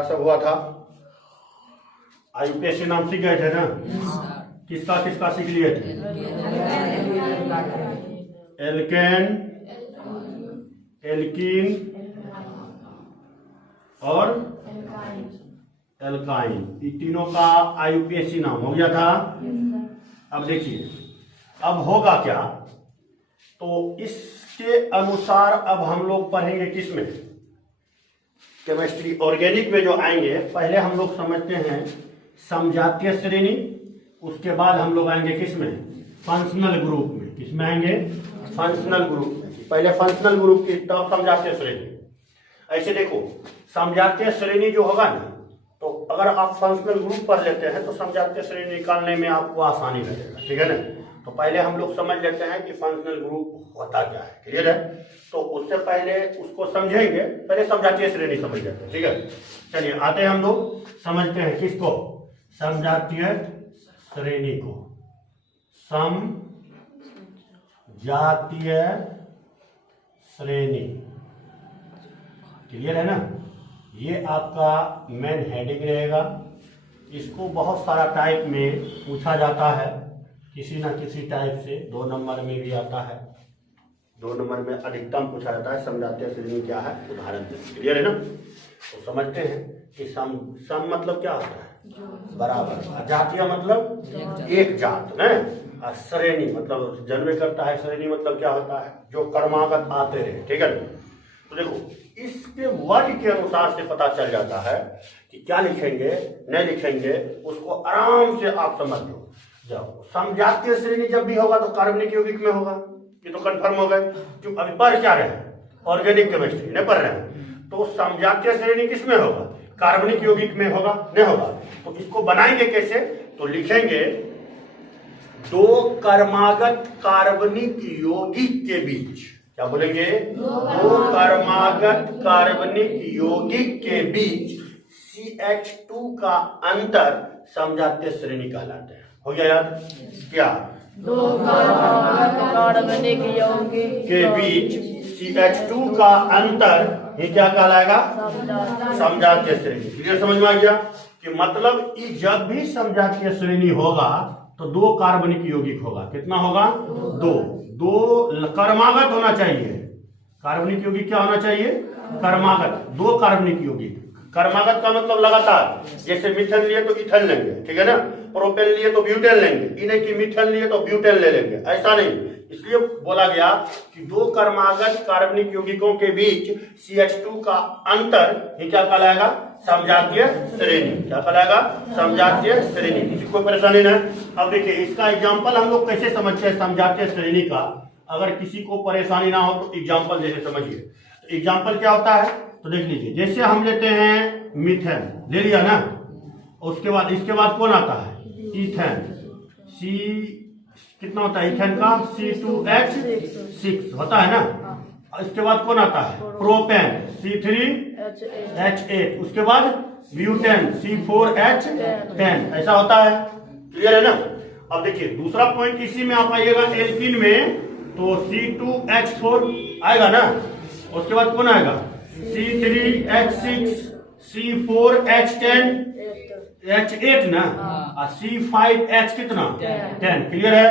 क्या सब हुआ था? आईयूपीएससी नाम सीख गए थे ना? किसका किसका सीख लिए थे? एल्केन, एल्कीन और एल्काइन, ये तीनों का आईयूपीएससी नाम हो गया था। अब देखिए अब होगा क्या, तो इसके अनुसार अब हम लोग पढ़ेंगे किसमें? केमिस्ट्री ऑर्गेनिक में जो आएंगे, पहले हम लोग समझते हैं समजातीय श्रेणी, उसके बाद हम लोग आएंगे किसमें? फंक्शनल ग्रुप में। किसमें आएंगे? फंक्शनल ग्रुप में। पहले फंक्शनल ग्रुप की तब समजातीय श्रेणी। ऐसे देखो समजातीय श्रेणी जो होगा ना, तो अगर आप फंक्शनल ग्रुप पढ़ लेते हैं तो समजातीय श्रेणी निकालने में आपको आसानी लगेगा, ठीक है ना? तो पहले हम लोग समझ लेते हैं कि फंक्शनल ग्रुप होता क्या है, क्लियर है? तो उससे पहले उसको समझेंगे, पहले समजातीय श्रेणी समझ लेते हैं, ठीक है? चलिए आते हैं हम लोग समझते हैं किसको? समजातीय श्रेणी को। समजातीय श्रेणी, क्लियर है ना? ये आपका मेन हेडिंग रहेगा। इसको बहुत सारा टाइप में पूछा जाता है, किसी ना किसी टाइप से। 2 नंबर में भी आता है, 2 नंबर में अधिकतम पूछा जाता है समजातीय श्रेणी क्या है, उदाहरण दें, क्लियर है ना? तो समझते हैं कि सम मतलब क्या होता है? बराबर। जातीय मतलब एक जात है, और श्रेणी मतलब जन्म करता है। श्रेणी मतलब क्या होता है? जो क्रमागत आते रहे, ठीक है? तो देखो इसके वर्ग के अनुसार से पता चल जाता है कि क्या लिखेंगे नहीं लिखेंगे, उसको आराम से आप समझ लो। जाओ समजातीय श्रेणी जब भी होगा तो कार्बनिक यौगिक में होगा, ये तो कंफर्म हो गए। क्यों? अभी पढ़ क्या रहे हैं? ऑर्गेनिक केमिस्ट्री नहीं पढ़ रहे हैं, तो समजातीय श्रेणी किस में होगा? कार्बनिक यौगिक में होगा, नहीं होगा? तो इसको बनाएंगे कैसे? तो लिखेंगे 2 क्रमागत कार्बनिक यौगिक के बीच। क्या बोलेंगे? 2 क्रमागत कार्बनिक यौगिक के बीच CH2 का अंतर समजातीय श्रेणी कहलाते हैं। हो गया याद? क्या? 2 क्रमागत कार्बनिक यौगिक के बीच CH2 का अंतर ये क्या कहलाएगा? समजातीय श्रेणी। क्लियर? समझ में आ गया कि मतलब ये जब भी समजातीय श्रेणी होगा तो 2 कार्बनिक यौगिक होगा। कितना होगा? 2 क्रमागत होना चाहिए। कार्बनिक यौगिक क्या होना चाहिए? क्रमागत। 2 कार्बनिक यौगिक। क्रमागत का मतलब लगातार, जैसे मिथेन लिए तो इथेन लेंगे, ठीक है ना? प्रोपेन लिए तो ब्यूटेन लेंगे, इन्हें की मिथेन लिए तो ब्यूटेन ले लेंगे, ऐसा नहीं। इसलिए बोला गया कि 2 क्रमागत कार्बनिक यौगिकों के बीच CH2 का अंतर ये क्या कहलाएगा? समजातीय श्रेणी। क्या कहलाएगा? समजातीय श्रेणी। किसी को परेशानी ना? अब देखिए इसका एग्जांपल हम लोग कैसे समझते हैं समजातीय श्रेणी का। अगर किसी को परेशानी ना हो तो एग्जांपल जैसे समझिए। तो एग्जांपल क्या होता है तो देख लीजिए। जैसे हम लेते हैं मिथेन, ले लिया ना? उसके बाद इसके बाद कौन आता है? इथेन। सी कितना होता है इथेन का? C2H6 होता है ना? इसके बाद कौन आता है? Propane, C3H8। उसके बाद ब्यूटेन, C4H10। ऐसा होता है, क्लियर है ना? अब देखिए दूसरा पॉइंट इसी में आप आइएगा एल्कीन में, तो C2H4 आएगा ना? उसके बाद कौन आएगा? C3H6, C4H10, H8 ना, और C5H कितना? 10। क्लियर है?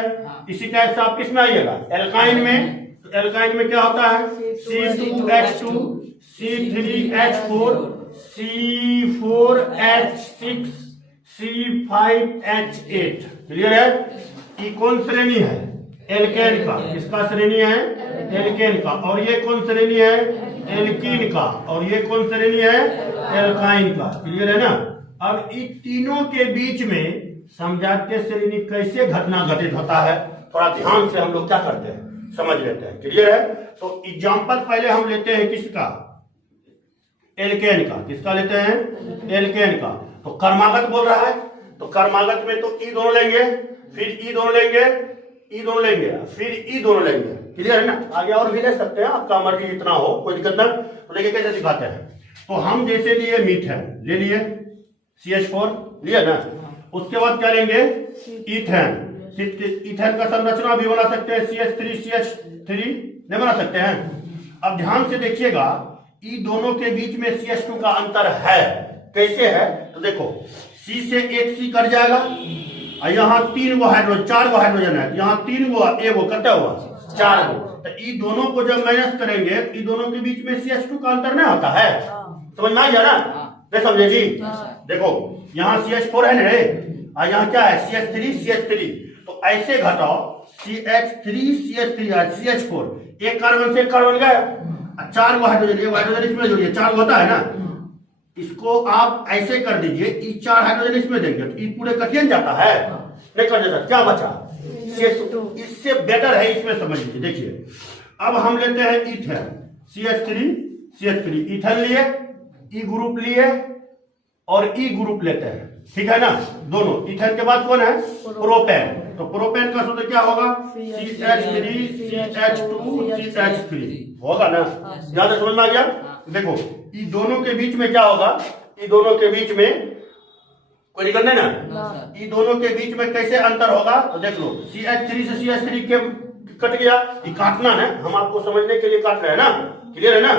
इसी टाइप से आप किस में आइएगा? एल्काइन में। तो एल्काइन में क्या होता है? C2H2, C3H4, C4H6, C5H8। Clear है? ये कौन श्रेणी है? एल्केन का। किसका श्रेणी है? एल्केन का। और ये कौन श्रेणी है? एल्कीन का। और ये कौन श्रेणी है? एल्काइन का। क्लियर है ना? अब इन तीनों के बीच में समजातीय श्रेणी कैसे घटना घटित होता है, थोड़ा ध्यान से हम लोग क्या करते हैं समझ लेते हैं। क्लियर है? तो एग्जांपल पहले हम लेते हैं किसका? एल्केन का। किसका लेते हैं? एल्केन का। तो क्रमागत बोल रहा है, तो क्रमागत में तो ई दोनों लेंगे, फिर ई दोनों लेंगे, ई दोनों लेंगे, फिर ई दोनों लेंगे। क्लियर है ना? आगे और भी ले सकते हैं, आपका मर्जी जितना हो, कोई दिक्कत ना। तो लेके कैसे दिखाते हैं? तो हम जैसे लिए मीथेन, ले लिए CH4 लिया ना? उसके बाद क्या लेंगे? इथेन। इथेन का संरचना भी बना सकते हैं CH3 CH3, नहीं बना सकते हैं? अब ध्यान से देखिएगा, ई दोनों के बीच में CH2 का अंतर है, कैसे है तो देखो, C से एक C कट जाएगा और यहाँ 3 गो हाइड्रोजन, 4 गो हाइड्रोजन है, यहाँ 3 गो, एगो कटा हुआ 4 गो, तो ये दोनों को जब माइनस करेंगे तो ये दोनों के बीच में CH2 का अंतर नहीं होता है। समझ में आ गया ना? नहीं समझे जी? देखो यहाँ CH4 है ना, और यहाँ क्या है CH3, तो ऐसे घटाओ CH3 और CH4, एक कार्बन से एक कार्बन गया, 4 गो हाइड्रोजन, एक हाइड्रोजन इसमें जोड़िए, 4 गो होता है ना, इसको आप ऐसे कर दीजिए, ये 4 हाइड्रोजन इसमें देंगे तो ये पूरे कटियन जाता है, नहीं कट जाता, क्या बचा CH2, इससे बेटर है इसमें समझ लीजिए। देखिए अब हम लेते हैं इथेन, CH3 इथेन लिए, ई ग्रुप लिए और ई ग्रुप लेते हैं, ठीक है ना, दोनों। इथेन के बाद कौन है? प्रोपेन, तो प्रोपेन का सूत्र क्या होगा? CH3CH2CH3 होगा ना, ज्यादा समझ में आ गया? देखो ये दोनों के बीच में क्या होगा, ये दोनों के बीच में कोई दिक्कत नहीं ना, ये दोनों के बीच में कैसे अंतर होगा तो देख लो, CH3 से CH3 के कट गया, ये काटना है, हम आपको समझने के लिए काट रहे हैं ना, क्लियर है ना?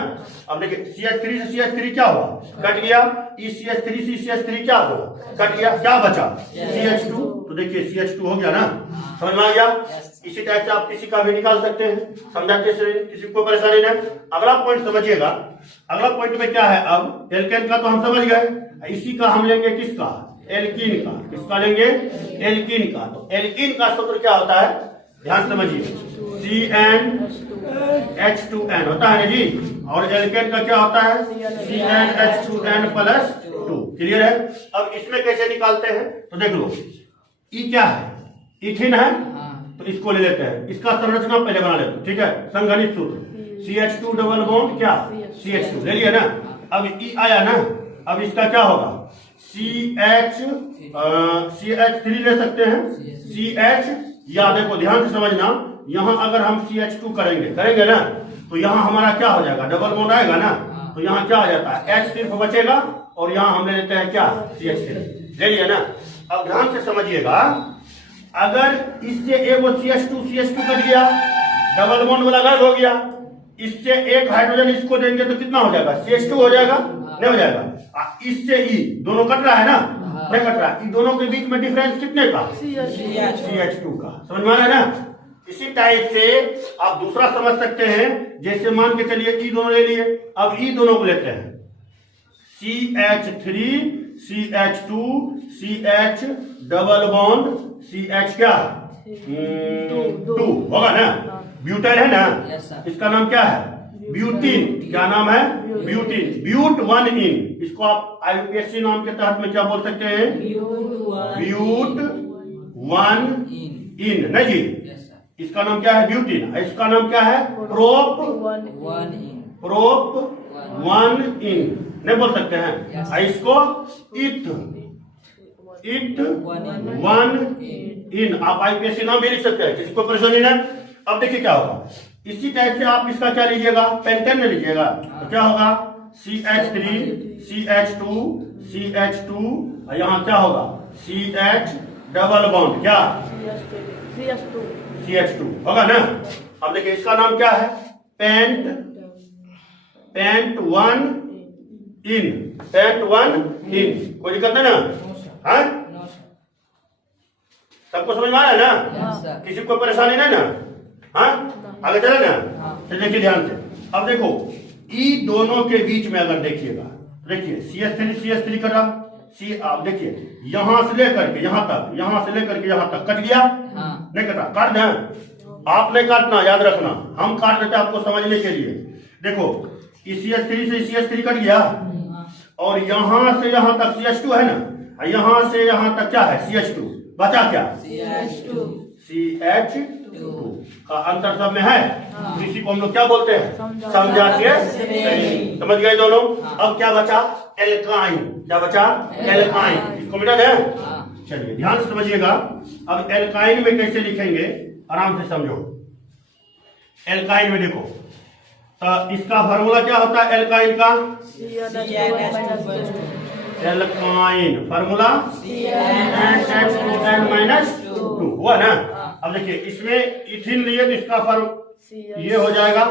अब देखिए CH3 से CH3 क्या हुआ, कट गया, इस CH3 से CH3 क्या हुआ, कट गया, क्या बचा CH2, तो देखिए CH2 हो गया ना, समझ में आ गया? इसी टाइप से आप किसी का भी निकाल सकते हैं, समझाते से किसी को परेशानी नहीं। अगला पॉइंट समझिएगा, अगला पॉइंट में क्या है, अब एल्केन का तो हम समझ गए, इसी का हम लेंगे किसका, एल्कीन का, किसका लेंगे, एल्कीन का। तो एल्कीन का सूत्र क्या होता है, ध्यान समझिए, CnH2n होता है ना जी, और एल्केन का क्या होता है, CnH2n+2, क्लियर है? अब इसमें कैसे निकालते हैं तो देख लो, ई क्या है, इथिन है, तो इसको ले लेते हैं, इसका संरचना पहले बना लेते हैं, ठीक है, संगणित सूत्र CH2 डबल बॉन्ड क्या CH2 ले लिया ना, अब ई आया ना, अब इसका क्या होगा, CH3 ले सकते हैं, CH, या देखो ध्यान से समझना, यहाँ अगर हम CH2 करेंगे ना, तो यहाँ हमारा क्या हो जाएगा, डबल बॉन्ड आएगा ना, तो यहाँ क्या आ जाता है, H सिर्फ बचेगा, और यहाँ हम ले लेते हैं क्या, CH3 ले लिया ना। अब ध्यान से समझिएगा, अगर इससे एक CH2 कट गया, डबल बॉन्ड वाला गायब हो गया, इससे एक हाइड्रोजन इसको देंगे तो कितना हो जाएगा, CH2 हो जाएगा, नहीं हो जाएगा, इससे ई दोनों कट रहा है ना, नहीं कट रहा, इन दोनों के बीच में डिफरेंस कितने का, CH2 का, समझ में आ रहा है ना? इसी टाइप से आप दूसरा समझ सकते हैं, जैसे मान के चलिए ई दोनों ले लिए, अब ई दोनों को लेते हैं, CH3 CH2 CH double bond CH क्या 2 होगा ना, ब्यूटाइल है ना, इसका नाम क्या है, ब्यूटीन, क्या नाम है, ब्यूटीन, ब्यूट 1 इन, इसको आप IUPAC नाम के तहत में क्या बोल सकते हैं, ब्यूट 1 इन, नहीं जी, इसका नाम क्या है, ब्यूटीन, इसका नाम क्या है, प्रोप 1 इन, नहीं बोल सकते हैं, इसको इट 1 इन, आप IUPAC नाम भी लिख सकते हैं, किसी को परेशानी नहीं। अब देखिए क्या होगा, इसी टाइप से आप इसका क्या लीजिएगा, पेंटेन में लीजिएगा, तो क्या होगा, CH3 CH2 यहाँ क्या होगा, CH डबल बॉन्ड क्या CH2 होगा ना। अब देखिए इसका नाम क्या है, पेंट 1 इन, कोई दिक्कत नहीं ना, हाँ सबको समझ में आ रहा है ना, किसी को परेशानी नहीं ना, हाँ आगे चले ना, तो देखिए ध्यान से, अब देखो ई दोनों के बीच में अगर देखिएगा, देखिए CH3 कटा, आप देखिए यहां से लेकर के यहां तक, यहां से लेकर के यहां तक कट गया, नहीं कटा, काट दें, आप नहीं काटना, याद रखना, हम काट देते आपको समझने के लिए। देखो CH3 से CH3 कट गया, और यहां से यहां तक CH2 है ना, यहां से यहां तक क्या है CH2, बचा क्या CH2 का अंतर सब में है, इसी को हम लोग क्या बोलते हैं, समझाते, समझ गए दोनों। अब क्या बचा, एल्काइन, क्या बचा, एल्काइन, इसको मिटा दे, चलिए ध्यान से समझिएगा। अब एल्काइन में कैसे लिखेंगे, आराम से समझो। एल्काइन में देखो, तो इसका फॉर्मूला क्या होता है एल्काइन का, एल्काइन फॉर्मूला CnH2n-2 हुआ ना। अब देखिए इसमें इथिन लिए तो इसका फॉर्म ये हो जाएगा,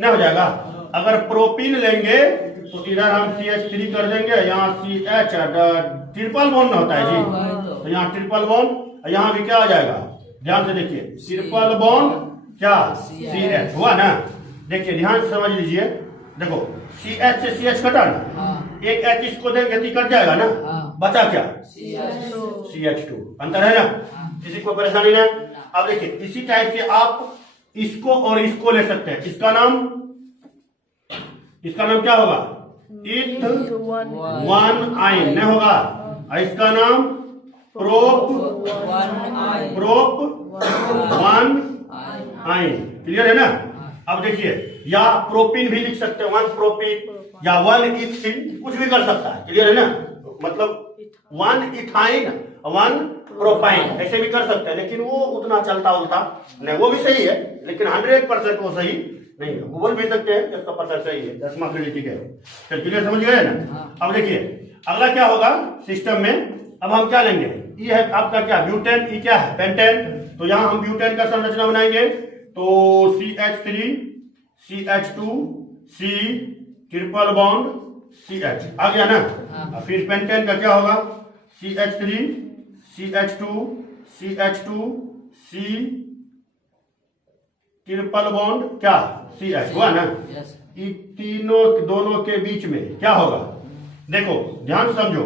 नहीं हो जाएगा। अगर प्रोपीन लेंगे तो इधर हम CH3 कर देंगे, यहाँ CH ट्रिपल बॉन्ड होता है जी, तो यहाँ ट्रिपल बॉन्ड, यहाँ भी क्या आ जाएगा, ध्यान से देखिए, ट्रिपल बॉन्ड क्या CH हुआ ना। देखिए ध्यान से समझ लीजिए, देखो CH से CH कटा ना, एक H इसको देंगे तो कट जाएगा ना, बचा क्या CH2, अंतर है ना, किसी को परेशानी ना। अब देखिए इसी टाइप से आप इसको और इसको ले सकते हैं, इसका नाम क्या होगा, इथ वन आइन नहीं होगा, और इसका नाम प्रोप वन आइन, क्लियर है ना। अब देखिए या प्रोपिन भी लिख सकते हैं, वन प्रोपिन या वन इथिन, कुछ भी कर सकता है, क्लियर है ना, मतलब वन इथाइन वन प्रोपाइन ऐसे भी कर सकते हैं, लेकिन वो उतना चलता उलता नहीं, वो भी सही है लेकिन 100% वो सही नहीं है, वो बोल भी सकते हैं 100% सही है, 10 मार्क ठीक है। चल क्लियर, समझ गए ना। अब देखिए अगला क्या होगा सिस्टम में, अब हम क्या लेंगे, ये है आपका क्या ब्यूटेन, ये क्या है पेंटेन, तो यहाँ हम ब्यूटेन का संरचना बनाएंगे, तो CH3 CH2 C triple bond CH आ गया ना। फिर पेंटेन का क्या होगा, CH3 CH2 CH2 C triple bond क्या CH हुआ ना। ये तीनों दोनों के बीच में क्या होगा, देखो ध्यान समझो,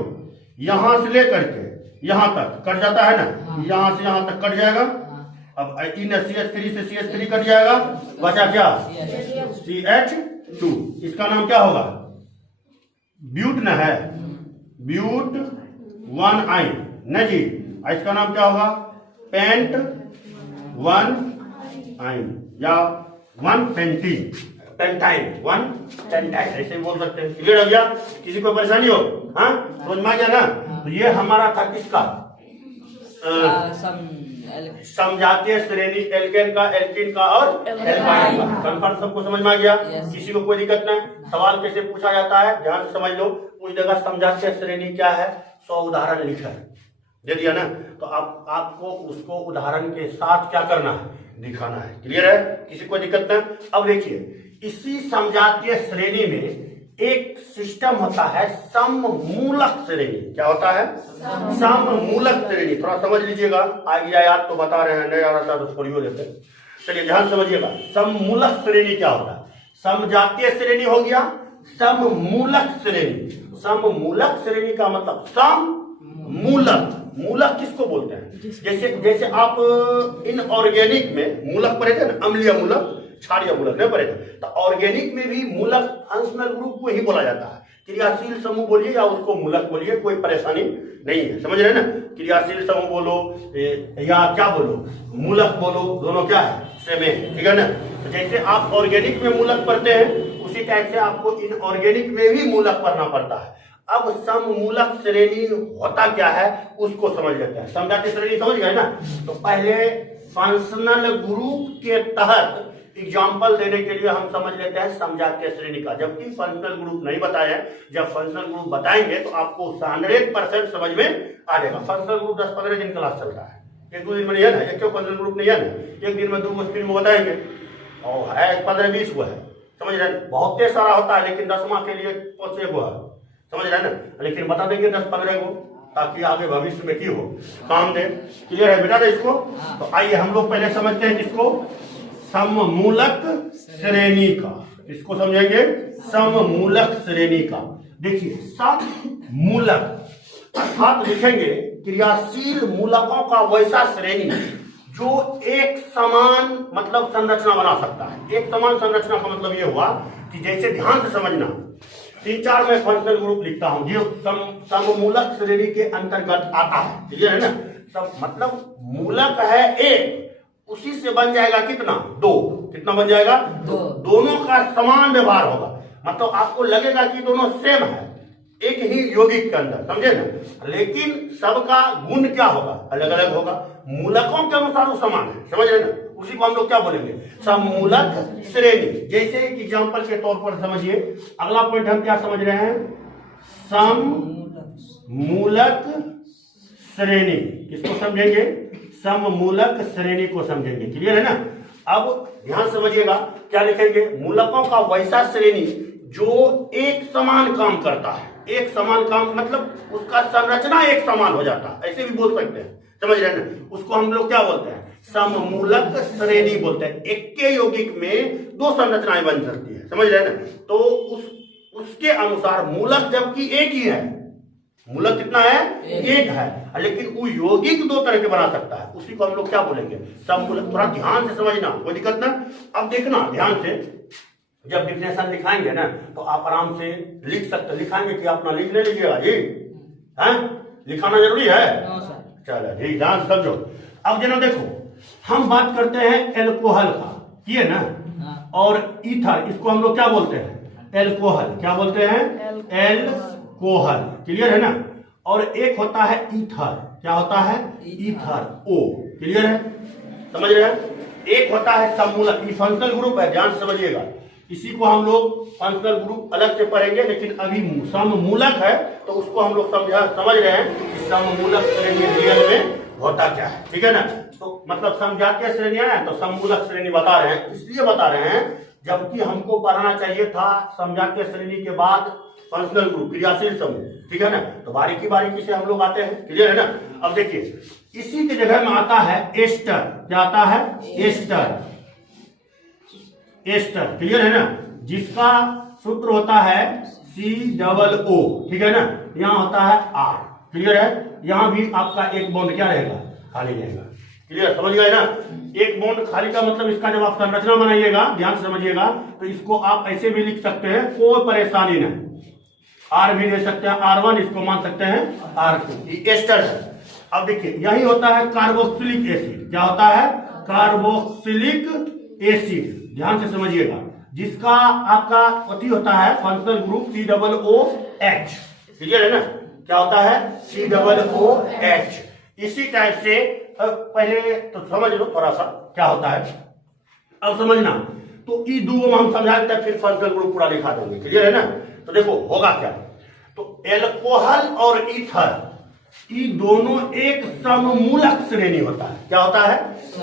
यहां से लेकर के यहां तक कट जाता है ना, यहां से यहां तक कट जाएगा। अब इन CH3 से CH3 कट जाएगा, बचा क्या CH2, इसका नाम क्या होगा ब्यूट न है, ब्यूट वन आइन न जी, इसका नाम क्या होगा पेंट वन आइन या one pentyne, pentyne one pentyne ऐसे बोल सकते हैं, क्लियर हो गया, किसी को परेशानी हो, हाँ समझ में आ गया ना। तो ये हमारा था किसका समजातीय श्रेणी, एल्केन का, एल्कीन का और एल्काइन का, कंफर्म सबको समझ में आ गया, किसी को कोई दिक्कत नहीं। सवाल कैसे पूछा जाता है ध्यान से समझ लो, पूछ देगा समजातीय श्रेणी क्या है, 100 उदाहरण लिखा है, दे दिया ना, तो आपको उसको उदाहरण के साथ क्या करना है दिखाना है, क्लियर है, किसी को दिक्कत नहीं। अब देखिए इसी समजातीय श्रेणी में एक सिस्टम होता है सममूलक श्रेणी, क्या होता है सममूलक श्रेणी, थोड़ा समझ लीजिएगा, आ गया याद तो बता रहे हैं, नहीं आ रहा था तो छोड़ियो लेते हैं। चलिए ध्यान समझिएगा, सममूलक श्रेणी क्या होता है, समजातीय श्रेणी हो गया, सममूलक श्रेणी, सममूलक श्रेणी का मतलब सममूलक, मूलक किसको बोलते हैं, जैसे आप इनऑर्गेनिक में मूलक पढ़े थे ना, अम्लीय मूलक क्षारीय मूलक नहीं पढ़े थे, तो ऑर्गेनिक में भी मूलक फंक्शनल ग्रुप को ही बोला जाता है, क्रियाशील समूह बोलिए या उसको मूलक बोलिए, कोई परेशानी नहीं है, समझ रहे हैं ना, क्रियाशील समूह बोलो या क्या बोलो मूलक बोलो, दोनों क्या है सेम है, ठीक है ना। तो जैसे आप ऑर्गेनिक में मूलक पढ़ते हैं उसी टाइप से आपको इनऑर्गेनिक में भी मूलक पढ़ना पड़ता है। अब सममूलक श्रेणी होता क्या है उसको समझ लेते हैं, समजातीय श्रेणी समझ गए ना। तो पहले फंक्शनल ग्रुप के तहत एग्जाम्पल देने के लिए हम समझ लेते हैं समजातीय श्रेणी का, जबकि फंक्शनल ग्रुप नहीं बताया, जब फंक्शनल ग्रुप बताएंगे तो आपको 100% समझ में आ जाएगा। फंक्शनल ग्रुप 10-15 दिन क्लास चलता है, 1-2 दिन में नहीं है ना, एक फंक्शनल ग्रुप नहीं है ना, एक दिन में 2 स्क्रीन में बताएंगे, और है 15-20 को है, समझ रहे हैं, बहुत तेज सारा होता है, लेकिन 10वां के लिए 5 को है, समझ रहे हैं ना, लेकिन बता देंगे 10-15 को, ताकि आगे भविष्य में की हो काम दे, क्लियर है बेटा इसको। तो आइए हम लोग पहले समझते हैं किसको, सममूलक श्रेणी का, इसको समझेंगे सममूलक श्रेणी का। देखिए सममूलक अर्थात लिखेंगे क्रियाशील मूलकों का वैसा श्रेणी जो एक समान मतलब संरचना बना सकता है। एक समान संरचना का मतलब ये हुआ कि जैसे ध्यान से समझना, 3-4 में फंक्शनल ग्रुप लिखता हूं जो सममूलक श्रेणी के अंतर्गत आता है, क्लियर है ना। सब मतलब मूलक है एक, उसी से बन जाएगा कितना 2, कितना बन जाएगा 2, दोनों का समान व्यवहार होगा, मतलब आपको लगेगा कि दोनों सेम है एक ही यौगिक के अंदर, समझे ना, लेकिन सबका गुण क्या होगा अलग अलग होगा, मूलकों के अनुसार वो समान है, समझ रहे ना, उसी को हम लोग क्या बोलेंगे सममूलक श्रेणी। जैसे एक एग्जांपल के तौर पर समझिए, अगला पॉइंट हम क्या समझ रहे हैं, सममूलक श्रेणी, किसको समझेंगे सममूलक श्रेणी को समझेंगे, क्लियर है ना। अब ध्यान समझिएगा क्या लिखेंगे, मूलकों का वैसा श्रेणी जो एक समान काम करता है, एक समान काम मतलब उसका संरचना एक समान हो जाता है, ऐसे भी बोल सकते हैं, समझ रहे हैं ना। उसको हम लोग क्या बोलते हैं, सममूलक श्रेणी बोलते हैं। एक के यौगिक में दो संरचनाएं बन सकती है, समझ रहे हैं ना। तो उसके अनुसार मूलक जबकि एक ही है, मूलक कितना है, एक है, लेकिन वो यौगिक दो तरह के बना सकता है, उसी को हम लोग क्या बोलेंगे, सममूलक। थोड़ा ध्यान से समझना, कोई दिक्कत ना। अब देखना ध्यान से, जब डिफिनेशन लिखाएंगे ना तो आप आराम से लिख सकते, लिखाएंगे कि अपना लिख ले लीजिएगा जी, हैं लिखाना जरूरी है। चलो जी, ध्यान से समझो। अब जना देखो, हम बात करते हैं एल्कोहल का, ये ना, और ईथर, इसको हम लोग क्या बोलते हैं, एल्कोहल। क्या बोलते हैं, एल्कोहल, क्लियर है ना। और एक होता है ईथर, क्या होता है, ईथर, ओ, क्लियर है, समझ रहे हैं। एक होता है सममूलक, ये फंक्शनल ग्रुप है, ध्यान से समझिएगा। इसी को हम लोग फंक्शनल ग्रुप अलग से पढ़ेंगे, लेकिन अभी सममूलक है तो उसको हम लोग समझ रहे हैं कि सममूलक श्रेणी रियल में होता क्या है, ठीक है ना। तो मतलब समजातीय श्रेणियां हैं तो सममूलक श्रेणी बता रहे हैं, इसलिए बता रहे हैं जबकि हमको पढ़ना चाहिए था समजातीय श्रेणी के बाद फंक्शनल ग्रुप, क्रियाशील समूह, ठीक है ना। तो बारीकी बारीकी से हम लोग आते हैं, क्लियर है ना। अब देखिए, इसी के जगह में आता है एस्टर, क्या आता है, एस्टर, एस्टर, क्लियर है ना, जिसका सूत्र होता है COO, ठीक है ना। यहाँ होता है R, क्लियर है। यहाँ भी आपका एक बॉन्ड क्या रहेगा, खाली रहेगा, क्लियर, समझ गए ना। एक बॉन्ड खाली का मतलब इसका जब आप संरचना बनाइएगा, ध्यान से समझिएगा, तो इसको आप ऐसे भी लिख सकते हैं, कोई परेशानी नहीं। R भी दे सकते हैं, R1, इसको मान सकते हैं R2, ये एस्टर है। अब देखिए, यही होता है कार्बोक्सिलिक एसिड, क्या होता है, कार्बोक्सिलिक एसिड, ध्यान से समझिएगा, जिसका आपका अति होता है फंक्शनल ग्रुप COOH, क्लियर है ना। क्या होता है, COOH। इसी टाइप से पहले तो समझ लो थोड़ा सा क्या होता है, अब समझना। तो ई दो हम समझा देते हैं, फिर फंक्शनल ग्रुप पूरा लिखा देंगे, क्लियर है ना। तो देखो होगा क्या, तो एल्कोहल और ईथर, ये दोनों एक सममूलक श्रेणी होता है, क्या होता है,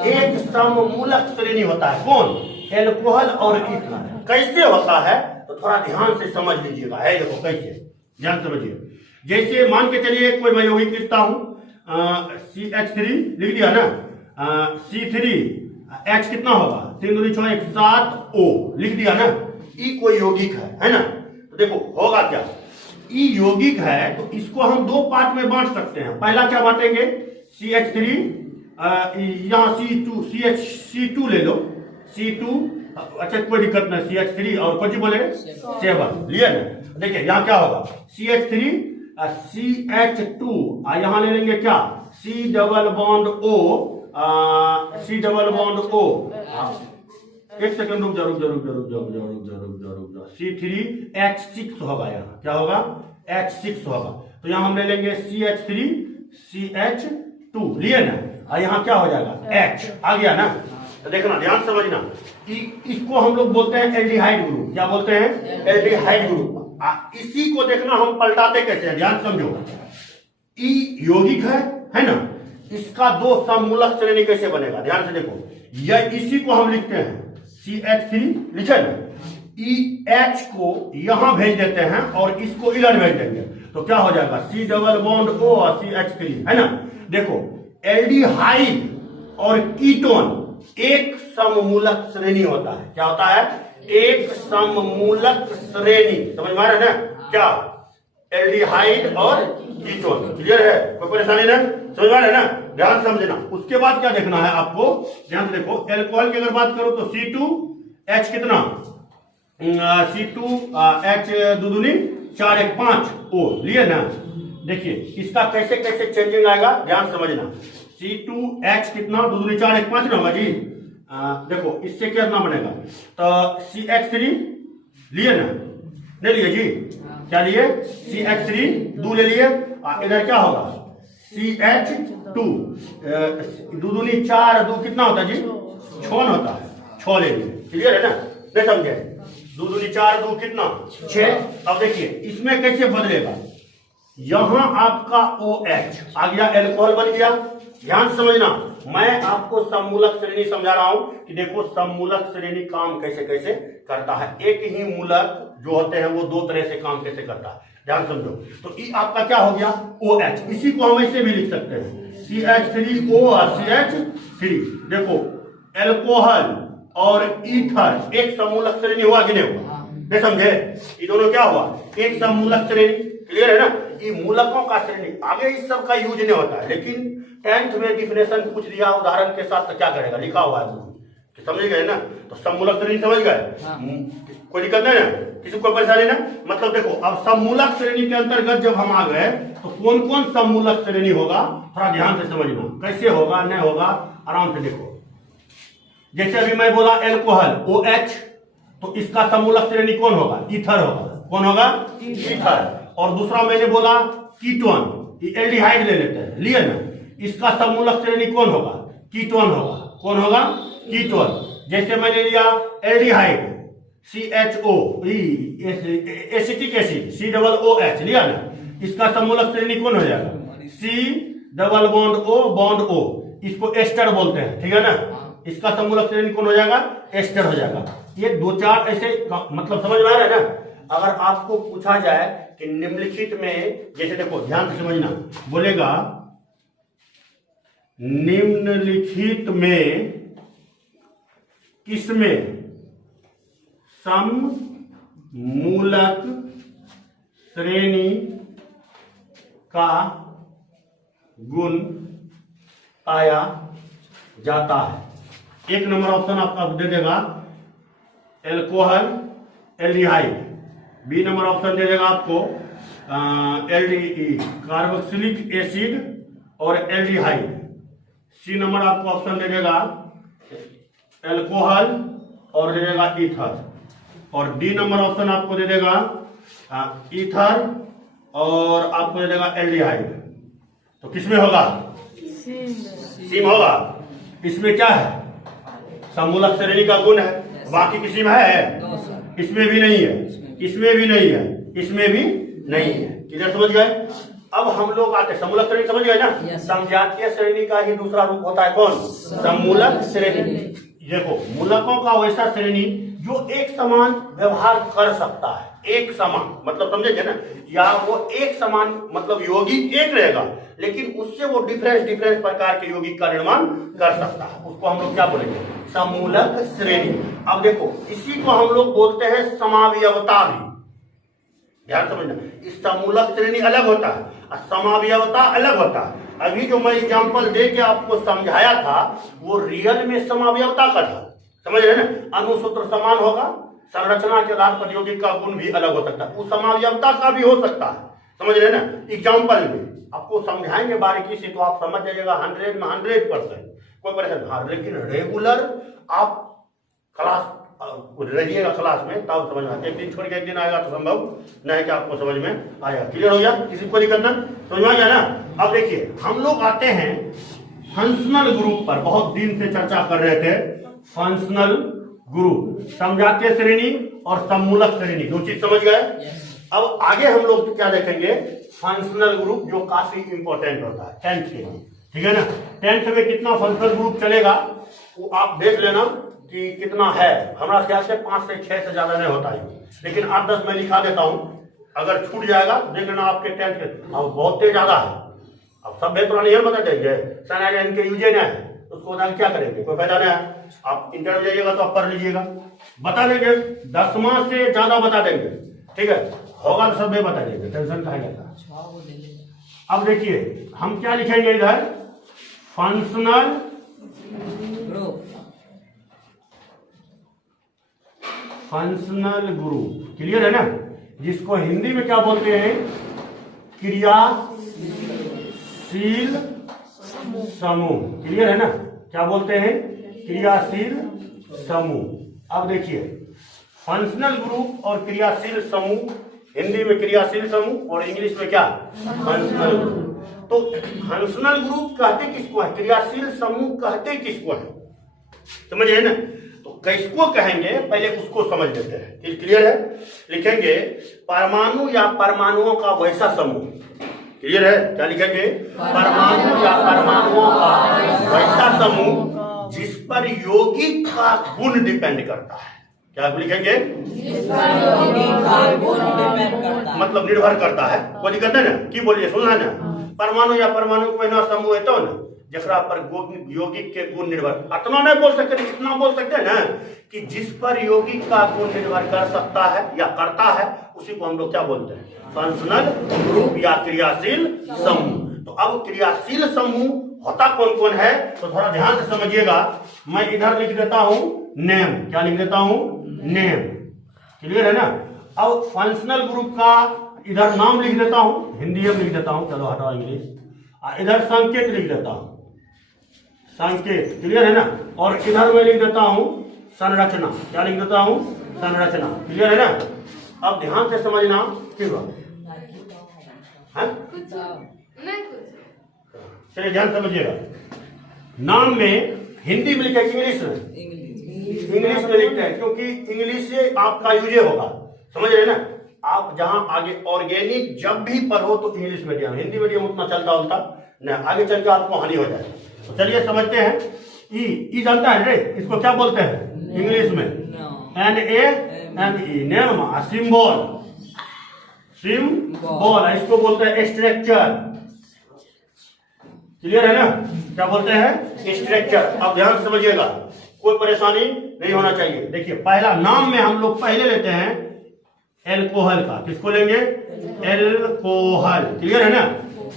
एक सममूलक श्रेणी होता है। कौन, एल्कोहल और ईथर। कैसे होता है तो थोड़ा ध्यान से समझ लीजिएगा, है देखो कैसे, ध्यान समझिए। जैसे मान के चलिए कोई मैं यौगिक लिखता हूं, CH3 लिख दिया ना, C3H कितना होगा, 3 दूनी 6 1 7 O लिख दिया ना, ये कोई यौगिक है ना। तो देखो होगा क्या, ये यौगिक है तो इसको हम दो पार्ट में बांट सकते हैं। पहला क्या बांटेंगे, CH3, यहाँ C2 ले लो, C2, अच्छा कोई दिक्कत नहीं, CH3 और कौन सी बोले 7, लिया ना। देखिए यहाँ क्या होगा, CH3 CH2, यहाँ ले लेंगे क्या, C double bond O, C double bond O, एक सेकंड रुक जाओ, C3H6 होगा, यहाँ क्या होगा, H6 होगा। तो यहाँ हम ले लेंगे CH3 CH2, लिए ना, और यहाँ क्या हो जाएगा, H आ गया ना। तो देखना, ध्यान समझना, इसको हम लोग बोलते हैं एल्डिहाइड ग्रुप, क्या बोलते हैं, एल्डिहाइड ग्रुप। इसी को देखना हम पलटाते कैसे हैं, ध्यान समझो। ई यौगिक है ना, इसका दो सममूलक श्रेणी कैसे बनेगा, ध्यान से देखो। यह इसी को हम लिखते हैं CH3, लिखे ना, EH को यहां भेज देते हैं और इसको इधर भेज देंगे, तो क्या हो जाएगा, C डबल बॉन्ड O और CH3, है ना। देखो, एल्डिहाइड और कीटोन एक सममूलक श्रेणी होता है, क्या होता है, एक सममूलक श्रेणी, समझ में आ रहा है ना, क्या, एल्डिहाइड और कीटोन, क्लियर है, कोई परेशानी नहीं, समझ में आ रहा है ना, ध्यान समझना। उसके बाद क्या देखना है आपको, ध्यान से देखो, एल्कोहल की अगर बात करो तो C2H कितना, C2H 2 दूनी 4 1 5 O, लिए ना। देखिए इसका कैसे कैसे चेंजिंग आएगा, ध्यान समझना। C2H कितना, 2 दूनी 4 1 5 ना होगा जी। देखो इससे क्या ना बनेगा, तो CH3 लिए ना, ले लिए जी, क्या लिए, CH3 2 ले लिए, इधर क्या होगा, CH2, 2 दूनी 4 2 कितना होता है जी, 6 होता है, 6 ले लिए, क्लियर है ना, नहीं समझे, 2 दूनी 4 2 कितना 6। अब देखिए इसमें कैसे बदलेगा, यहां आपका OH आ गया, एल्कोहल बन गया। ध्यान समझना, मैं आपको सममूलक श्रेणी समझा रहा हूं कि देखो सममूलक श्रेणी काम कैसे कैसे करता है। एक ही मूलक जो होते हैं वो दो तरह से काम कैसे करता है, ध्यान समझो। तो ई आपका क्या हो गया OH, इसी को हम ऐसे भी लिख सकते हैं CH3O CH3। देखो अल्कोहल और ईथर एक समूलक श्रेणी हुआ कि नहीं हुआ, नहीं समझे, ये दोनों क्या हुआ एक समूलक श्रेणी, क्लियर है ना। ये मूलकों का श्रेणी, आगे इस सब का यूज नहीं होता है, लेकिन 10th में डिफिनेशन पूछ दिया उदाहरण के साथ तो क्या करेगा, लिखा हुआ है तो समझ गए ना। तो समूलक श्रेणी समझ गए, कोई दिक्कत नहीं ना, किसी को परेशानी ना। मतलब देखो अब समूलक श्रेणी के अंतर्गत जब हम आ गए तो कौन कौन समूलक श्रेणी होगा थोड़ा ध्यान से समझना, कैसे होगा नहीं होगा आराम से देखो। जैसे अभी मैं बोला अल्कोहल OH, तो इसका समूलक श्रेणी कौन होगा, ईथर होगा, कौन होगा ईथर। और दूसरा मैंने बोला कीटोन, एल्डिहाइड ले लेते हैं, लिए ना, इसका समूलक श्रेणी कौन होगा, कीटोन होगा, कौन होगा कीटोन। जैसे मैंने लिया aldehyde CHO acetic acid COOH लिया ना, इसका समूलक श्रेणी कौन हो जाएगा C+O, इसको एस्टर बोलते हैं, ठीक है ना, इसका समूलक श्रेणी कौन हो जाएगा एस्टर हो जाएगा। ये दो चार ऐसे मतलब समझ में आ रहा है ना। अगर आपको पूछा जाए कि निम्नलिखित में, जैसे देखो ध्यान से समझना, बोलेगा निम्नलिखित में किसमें सममूलक श्रेणी का गुण पाया जाता है। एक नंबर ऑप्शन आपका दे देगा alcohol aldehyde, B number option दे देगा आपको एल्डीई कार्बोक्सिलिक एसिड और एल्डिहाइड, सी नंबर आपको ऑप्शन दे देगा एल्कोहल और दे देगा ईथर, और डी नंबर ऑप्शन आपको दे देगा ईथर और आपको दे देगा एल्डिहाइड। तो किसमें होगा सी में होगा। इसमें क्या है समूलक श्रेणी का गुण है, बाकी किसी में है, इसमें भी नहीं है, इसमें भी नहीं है, इसमें भी नहीं है, इधर समझ गए। अब हम लोग आते समूलक श्रेणी समझ गए ना। समजातीय श्रेणी का ही दूसरा रूप होता है कौन, समूलक श्रेणी। देखो मूलकों का वैसा श्रेणी जो एक समान व्यवहार कर सकता है, एक समान मतलब समझे ना, या वो एक समान मतलब यौगिक एक रहेगा लेकिन उससे वो डिफरेंस प्रकार के यौगिक का निर्माण कर सकता है, उसको हम लोग क्या बोलेंगे समूलक श्रेणी। अब देखो इसी को हम लोग बोलते हैं समावयवता भी, ध्यान समझना। इस समूलक श्रेणी अलग होता है और समावयवता अलग होता है। अभी जो मैं एग्जांपल दे के आपको समझाया था वो रियल में समावयवता का था, समझ रहे ना। अनुसूत्र समान होगा, संरचना के आधार पर यौगिक का गुण भी अलग हो सकता है, वो समावयवता का भी हो सकता है, समझ रहे ना। एग्जांपल में आपको समझाएंगे बारीकी से तो आप समझ जाइएगा 100 में 100%, कोई परेशानी। हाँ लेकिन रेगुलर आप क्लास रहिएगा क्लास में तब समझ में, एक दिन छोड़ के एक दिन आएगा तो संभव नहीं कि आपको समझ में आएगा। क्लियर हो गया, किसी को दिक्कत ना, समझ में आ गया ना। अब देखिए हम लोग आते हैं फंक्शनल ग्रुप पर, बहुत दिन से चर्चा कर रहे थे फंक्शनल ग्रुप, समजातीय श्रेणी और समूलक श्रेणी, दो चीज समझ गए। अब आगे हम लोग तो क्या देखेंगे फंक्शनल ग्रुप जो काफी इंपॉर्टेंट होता है 10th के लिए, ठीक है ना। 10th में कितना फंक्शनल ग्रुप चलेगा वो आप देख लेना कि कितना है। हमारा ख्याल से 5 से 6 से ज्यादा नहीं होता है, लेकिन 8-10 मैं लिखा देता हूं, अगर छूट जाएगा देख लेना आपके 10th के। अब बहुत तेज ज्यादा है, अब सब बेहतर नहीं बता देंगे सना इनके यूजे ना है उसको बता क्या करेंगे, कोई फायदा नहीं है। आप इंटरव्यू जाइएगा तो आप पढ़ लीजिएगा, बता देंगे 10वां से ज्यादा बता देंगे, ठीक है, होगा तो सब बता देंगे, टेंशन कहा जाता। अब देखिए हम क्या लिखेंगे इधर functional group, functional group, clear है ना, जिसको हिंदी में क्या बोलते हैं क्रियाशील समूह, क्लियर है ना, क्या बोलते हैं क्रियाशील समूह। अब देखिए फंक्शनल ग्रुप और क्रियाशील समूह, हिंदी में क्रियाशील समूह और इंग्लिश में क्या फंक्शनल ग्रुप। तो फंक्शनल ग्रुप कहते किसको है, क्रियाशील समूह कहते किसको है, समझ रहे ना। तो किसको कहेंगे पहले उसको समझ लेते हैं, क्लियर है। लिखेंगे परमाणु या परमाणुओं का वैसा समूह, क्लियर है, क्या लिखेंगे परमाणु या परमाणुओं का वैसा समूह जिस पर यौगिक का गुण डिपेंड करता है, क्या लिखेंगे? यौगिक का गुण डिपेंड करता है। मतलब निर्भर करता है। कोई दिक्कत है ना? की बोलिए, सुनना है ना? परमाणु या परमाणु के ना समूह है तो ना जरा पर यौगिक के गुण निर्भर, इतना नहीं बोल सकते, इतना बोल सकते हैं ना कि जिस पर यौगिक का गुण निर्भर कर सकता है या करता है उसी को हम लोग क्या बोलते हैं? फंक्शनल ग्रुप या क्रियाशील समूह। तो अब क्रियाशील समूह होता कौन कौन है तो थोड़ा ध्यान से समझिएगा। मैं इधर लिख देता हूं नेम। क्या लिख देता हूं? नेम। क्लियर है ना? अब फंक्शनल ग्रुप का इधर नाम लिख देता हूं, हिंदी में लिख देता हूं, चलो हटाओ इंग्लिश, इधर संकेत लिख देता हूं, संकेत। क्लियर है ना? और इधर मैं लिख देता हूं संरचना। क्या लिख देता हूं? संरचना। क्लियर है ना? अब ध्यान से समझना। ठीक है? चलिए ध्यान समझिएगा। नाम में हिंदी में लिखा इंग्लिश में? इंग्लिश में लिखते हैं क्योंकि इंग्लिश से आपका यूज होगा। समझ रहे ना? आप जहां आगे ऑर्गेनिक जब भी पढ़ो तो इंग्लिश मीडियम, हिंदी मीडियम उतना चलता होता न, आगे चल के आपको हानि हो जाए। तो चलिए समझते हैं। ई जानता है रे, इसको क्या बोलते हैं इंग्लिश में? NAME, name. सिंबल, सिंबल, इसको बोलते हैं स्ट्रक्चर। क्लियर है ना? क्या बोलते हैं? स्ट्रक्चर। अब ध्यान से समझिएगा, कोई परेशानी नहीं होना चाहिए। देखिए पहला नाम में हम लोग पहले लेते हैं एल्कोहल का। किसको लेंगे? एल्कोहल। क्लियर है ना?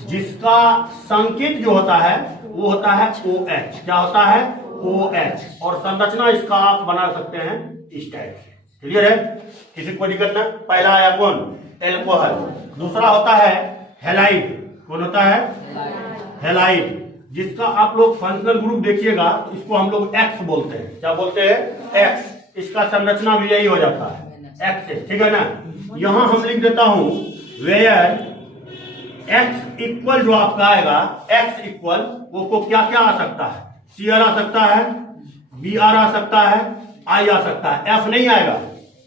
जिसका संकेत जो होता है वो होता है OH। क्या होता है? OH। और संरचना इसका आप बना सकते हैं इस टाइप से। क्लियर है? किसी को दिक्कत ना? पहला आया कौन? एल्कोहल। दूसरा होता है हैलाइड। कौन होता है? हैलाइड। जिसका आप लोग फंक्शनल ग्रुप देखिएगा तो इसको हम लोग X बोलते हैं। क्या बोलते हैं? X। इसका संरचना भी यही हो जाता है X से। ठीक है ना? यहां हम लिख देता हूं वेयर X इक्वल, जो आपका आएगा X इक्वल, वो क्या क्या आ सकता है? CR आ सकता है, BR आ सकता है, I आ सकता है, F नहीं आएगा।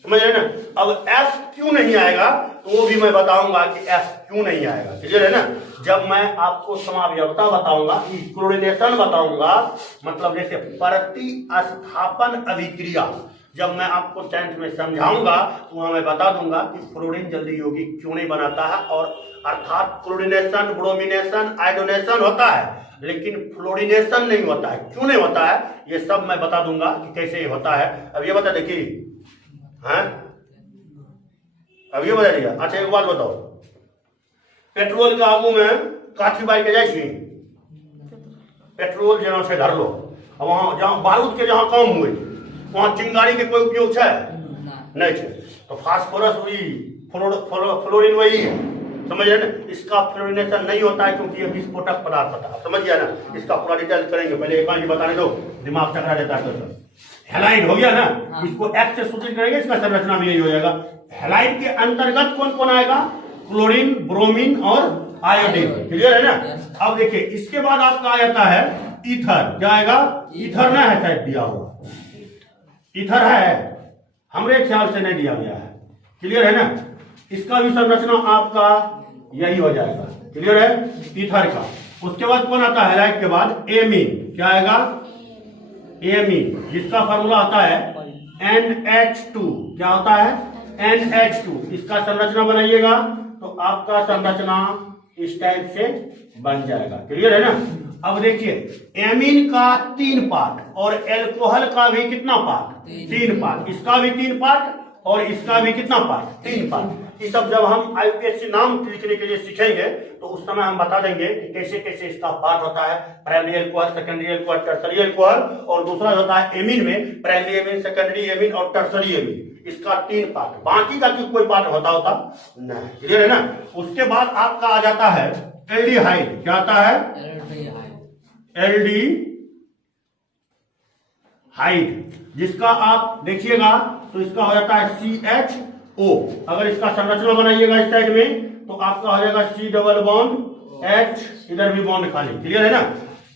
समझ रहे ना? अब F क्यों नहीं आएगा तो वो भी मैं बताऊंगा कि F क्यों नहीं आएगा। क्लियर है ना? जब मैं आपको समावयवता बताऊंगा, क्लोरीनेशन बताऊंगा, मतलब जैसे प्रतिस्थापन अभिक्रिया, जब मैं आपको 10th में समझाऊंगा तो वहां मैं बता दूंगा कि फ्लोरीन जल्दी यौगिक क्यों नहीं बनाता है, और अर्थात क्लोरीनेशन, ब्रोमिनेशन, आयोडोनेशन होता है लेकिन फ्लोरीनेशन नहीं होता है। क्यों नहीं होता है ये सब मैं बता दूंगा कि कैसे होता है। अब ये बता देखिए, हैं? अब ये बता दिया। अच्छा एक बात बताओ, पेट्रोल के आगू में काठी बाई के जाए, पेट्रोल जहाँ से धर लो, अब वहां जहाँ बारूद के जहाँ काम हुए वहां चिंगारी के कोई उपयोग है? नहीं है। तो फास्फोरस वही, फ्लोरीन वही है। समझ रहे ना? इसका फ्लोरिनेशन नहीं होता है क्योंकि ये विस्फोटक पदार्थ होता है। समझ गया ना? इसका पूरा डिटेल करेंगे, पहले एक बार बताने दो, दिमाग चकरा देता है। तो हैलाइड हो गया ना? इसको X से सूचित करेंगे, इसका संरचना भी यही हो जाएगा। हैलाइड के अंतर्गत कौन कौन आएगा? क्लोरीन, ब्रोमीन और आयोडीन। क्लियर है ना? अब देखिए इसके बाद आपका आ जाता है ईथर। क्या आएगा? ईथर ना है, शायद दिया हुआ ईथर है, हमरे ख्याल से नहीं दिया गया है। क्लियर है ना? इसका भी संरचना आपका यही हो जाएगा। क्लियर है? ईथर का। उसके बाद कौन आता है हैलाइड के बाद? एमीन। क्या आएगा? एमीन, जिसका फॉर्मूला होता है NH2। क्या होता है? NH2। इसका संरचना बनाइएगा तो आपका संरचना इस टाइप से बन जाएगा। क्लियर है ना? अब देखिए एमीन का 3 पार्ट और एल्कोहल का भी कितना पार्ट? 3 पार्ट। इसका भी 3 पार्ट और इसका भी कितना पार्ट? 3 पार्ट। ये सब जब हम IUPAC नाम लिखने के लिए सीखेंगे तो उस समय हम बता देंगे कि कैसे कैसे इसका पार्ट होता है। Primary alcohol, secondary alcohol, tertiary alcohol, और दूसरा होता है एमीन में प्राइमरी एमीन, सेकेंडरी एमीन और टर्सरी एमीन। इसका 3 पार्ट, बाकी का कोई पार्ट होता नहीं। क्लियर है ना? उसके बाद आपका आ जाता है एल्डिहाइड। क्या आता है? एल्डिहाइड, जिसका आप देखिएगा तो इसका हो जाता है CHO। अगर इसका संरचना बनाइएगा इस साइड में तो आपका हो जाएगा C डबल बॉन्ड H, इधर भी बॉन्ड खाली। क्लियर है ना?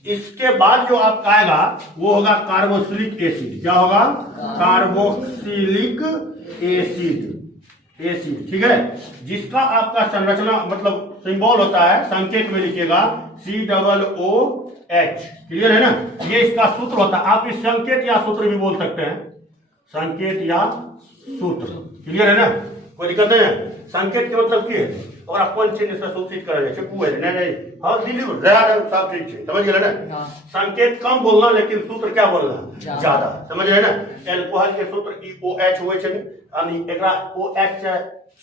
इसके बाद जो आपका आएगा वो होगा कार्बोक्सिलिक एसिड। क्या होगा? Carboxylic acid. ठीक है? जिसका आपका संरचना मतलब सिंबल होता है, संकेत में लिखिएगा COOH। क्लियर है ना? ये इसका सूत्र होता है। आप इस संकेत या सूत्र भी बोल सकते हैं। संकेत या सूत्र। क्लियर है ना, कोई दिक्कत नहीं है। संकेत के मतलब की है और अपन चिन्ह से सूचित करे छै कु है नहीं हां दिल्ली ज्यादा सब ठीक है, समझ गए ना। संकेत कम बोलना लेकिन सूत्र क्या बोलना ज्यादा, समझ गए ना। एल्कोहल के सूत्र EOH होय छै यानी एकरा OH से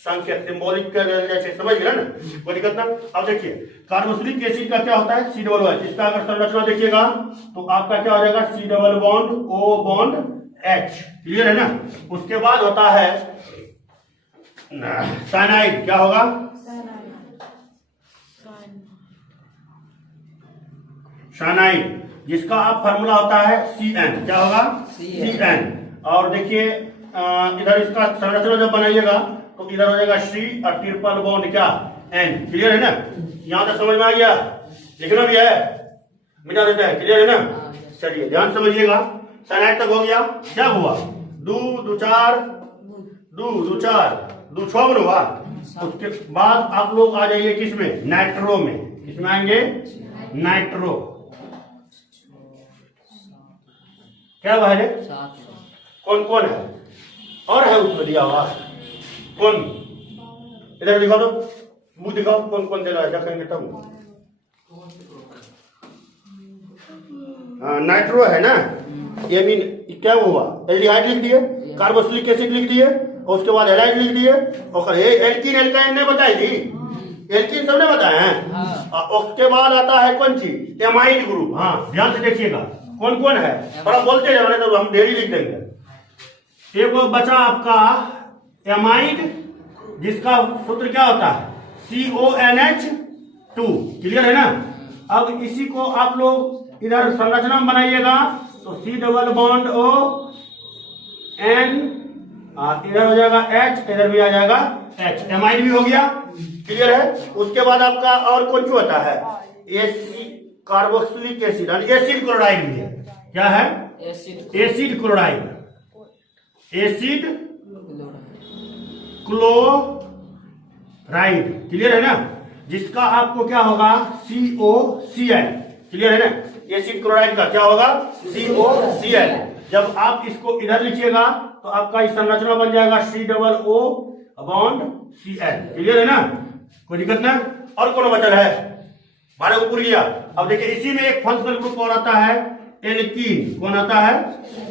संकेत सिंबॉलिक कर जाय छै, समझ गए ना, कोई दिक्कत ना। अब देखिए कार्बोक्सिलिक एसिड का क्या होता है C+H, इसका अगर संरचना देखिएगा तो आपका क्या हो जाएगा C double bond O bond H। Clear है ना। उसके बाद होता है साइनाइड, क्या होगा साइनाइड, जिसका आप फार्मूला होता है CN, क्या होगा CN। और देखिए इधर इसका संरचना जब बनाइएगा तो इधर हो जाएगा C और ट्रिपल बॉन्ड क्या N। क्लियर है ना, यहां तक समझ में आ गया, लिखना भी है मिटा देते हैं। क्लियर है ना, चलिए ध्यान समझिएगा। साइनाइड तक हो गया, क्या हुआ 2 2 4 2 2 4 2 6 हुआ। उसके बाद आप लोग आ जाइए किसमें, नाइट्रो में। किसमें आएंगे, नाइट्रो। क्या हुआ है, कौन कौन है और है उसमें दिया हुआ कौन, इधर दिखाओ तो, मुंह दिखाओ कौन कौन दे रहा है, देखेंगे तब। नाइट्रो है ना, ये मीन क्या हुआ, एल्डिहाइड लिख दिए, कार्बोक्सिलिक एसिड लिख दिए और उसके बाद हैलाइड लिख दिए और एल्कीन एल्काइन ने बताई थी, एल्कीन सबने बताया है। उसके बाद आता है कौन चीज, एमाइड ग्रुप। हाँ ध्यान से देखिएगा कौन कौन है, थोड़ा बोलते जाओ तो हम ढेरी लिख देंगे। एक बचा आपका एमाइड, जिसका सूत्र क्या होता है CONH2। क्लियर है ना। अब इसी को आप लोग इधर संरचना बनाइएगा तो C double bond O N, इधर हो जाएगा H, इधर भी आ जाएगा H, एमाइड भी हो गया। क्लियर है। उसके बाद आपका और कौन सा होता है कार्बोक्सिलिक एसिड, एसिड क्लोराइड भी है। क्या है, acid chloride, acid chloride. Clear है ना, जिसका आपको क्या होगा COCl। क्लियर है ना, एसिड क्लोराइड का क्या होगा COCl। जब आप इसको इधर लिखिएगा तो आपका इस संरचना बन जाएगा C double O bond Cl। Clear है ना, कोई दिक्कत ना। और कौन बचल है, 12 ऊपर गया। अब देखिए इसी में एक फंक्शनल ग्रुप और आता है एल्कीन। कौन आता है,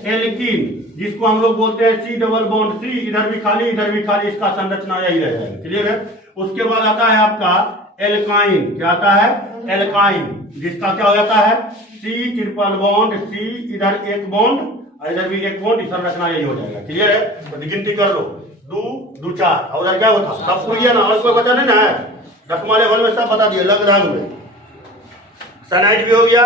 एल्कीन, जिसको हम लोग बोलते हैं C डबल बॉन्ड C, इधर भी खाली इधर भी खाली, इसका संरचना यही रह जाएगा। क्लियर है। उसके बाद आता है आपका एल्काइन। क्या आता है, एल्काइन, जिसका क्या हो जाता है C ट्रिपल बॉन्ड C, इधर एक बॉन्ड और इधर भी एक बॉन्ड, संरचना यही हो जाएगा। क्लियर है, तो गिनती कर लो 2 2 4 और उधर क्या होता सब पूछ गया ना, और कोई बचा नहीं ना है, 10वां लेवल में सब बता दिए लग राग में। साइनाइड भी हो गया,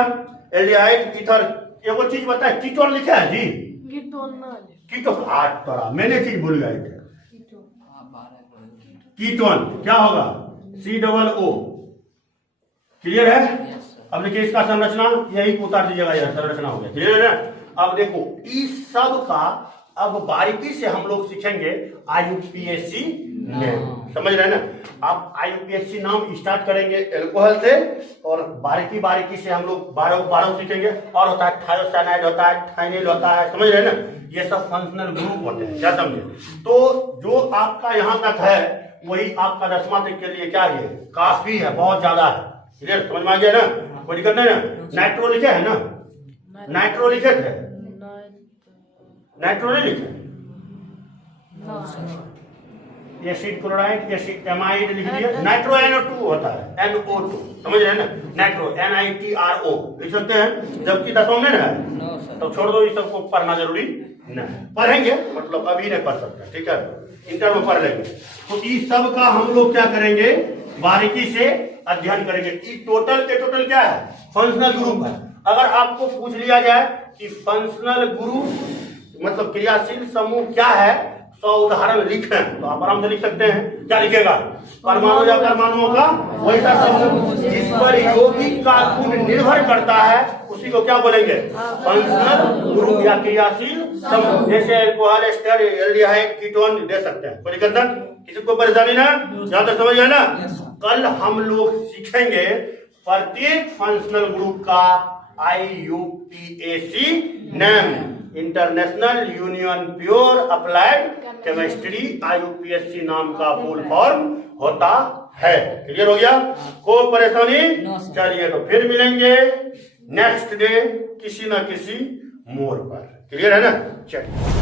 एल्डिहाइड, ईथर। एगो चीज बताए, कीटोन लिखा है जी, कीटोन आठ तरह, मैंने चीज भूल गए थे। कीटोन क्या होगा C डबल O। क्लियर है। अब देखिए इसका संरचना यही उतार दीजिएगा, यह संरचना हो गया। क्लियर है ना। अब देखो इस सब का अब बारीकी से हम लोग सीखेंगे IUPAC में, समझ रहे हैं ना। आप IUPAC नाम स्टार्ट करेंगे एल्कोहल से और बारीकी बारीकी से हम लोग 12 सीखेंगे। और होता है थायोसाइनाइड, होता है थाइनिल, होता है, समझ रहे हैं ना। ये सब फंक्शनल ग्रुप होते हैं, क्या समझे। तो जो आपका यहाँ तक है वही आपका 10वां तक के लिए क्या है, काफी है, बहुत ज्यादा है। क्लियर, समझ में आ गया ना, कोई दिक्कत नहीं ना। नाइट्रो लिखे है ना, नाइट्रो लिखे थे, नाइट्रो नहीं लिखे, एसिड क्लोराइड, एसिड एमाइड लिख दिया। नाइट्रो NO2 होता है, NO2, समझ रहे हैं ना। नाइट्रो NITRO लिख सकते हैं, जबकि 10वां में ना है तो छोड़ दो, ये सबको पढ़ना जरूरी नहीं, पढ़ेंगे मतलब अभी नहीं पढ़ सकते, ठीक है, इंटर में पढ़ लेंगे। तो इस सब का हम लोग क्या करेंगे, बारीकी से अध्ययन करेंगे। टोटल के टोटल क्या है, फंक्शनल ग्रुप है। अगर आपको पूछ लिया जाए कि फंक्शनल ग्रुप मतलब क्रियाशील समूह क्या है, 100 उदाहरण लिखें तो आप आराम से लिख सकते हैं। क्या लिखेगा, परमाणु या परमाणुओं का वैसा समूह जिस पर यौगिक का गुण निर्भर करता है, उसी को क्या बोलेंगे, फंक्शनल ग्रुप या क्रियाशील समूह। जैसे एल्कोहल, एस्टर, एल्डिहाइड, कीटोन दे सकते हैं, कोई दिक्कत ना, किसी को परेशानी ना, जहां तक समझ गए ना। कल हम लोग सीखेंगे प्रत्येक फंक्शनल ग्रुप का IUPAC name. International union pure applied chemistry IUPAC नाम का फुल फॉर्म होता है। क्लियर हो गया? कोई परेशानी? No, sir. चलिए तो फिर मिलेंगे नेक्स्ट डे किसी न किसी मोड़ पर। क्लियर है ना? चलिए।